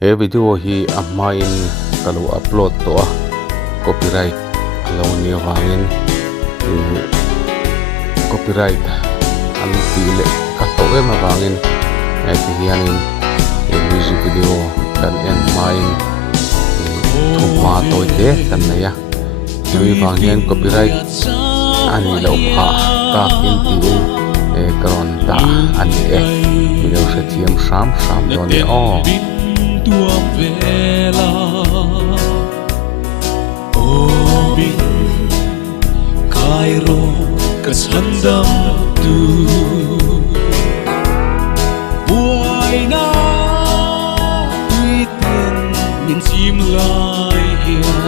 He video hi amma in kalu upload to copyright alo ni wangin copyright an tile ka to ma wangin ti hianin music video kan en main thuma toy te kan na ya ni wangin copyright ani lo pha ka in ti karon ta ani video se thiam sham lo ni tuam vela obing kairo kasandam tu buai na tuiten min sim lai ya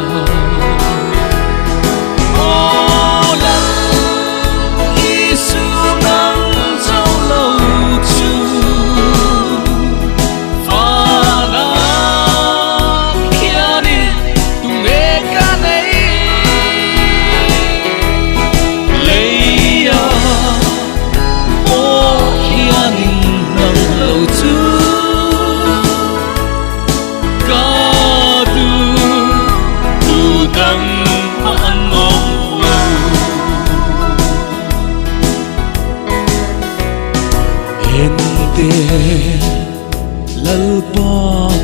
lalpa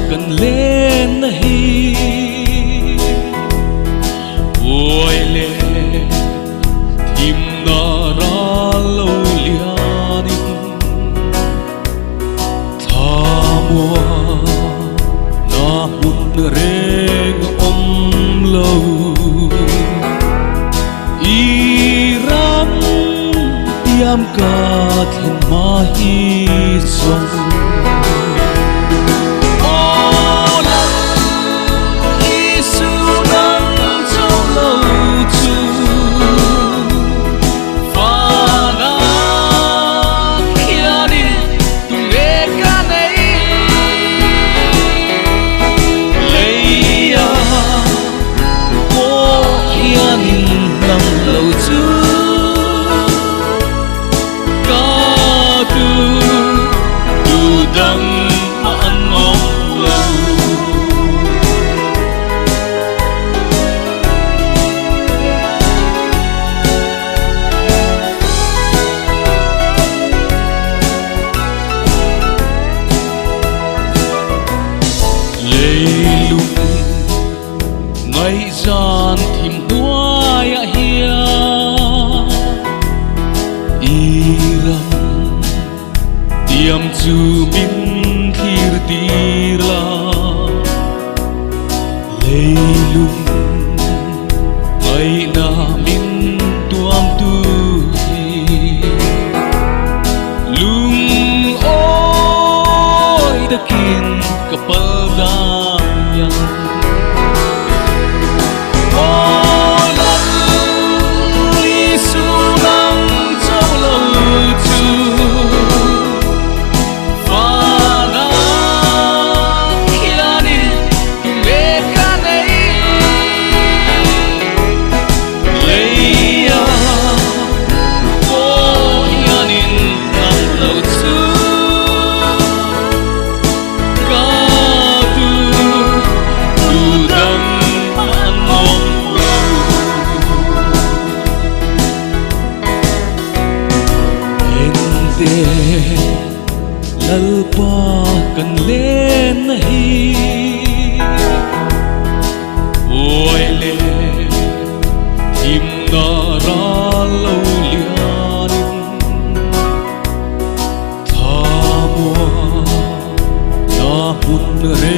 kan len nahi oi le thim na ra lo liani thamwa na hun reng om lo iram tiam ka then ma hi song gian thìm đuôi hia iram diam chu bin thir tira leilung ai na min tuam tu lung oi dakin kapadang lalpa kan len nahi oi le thim na ra lo lianin thamwa na hun re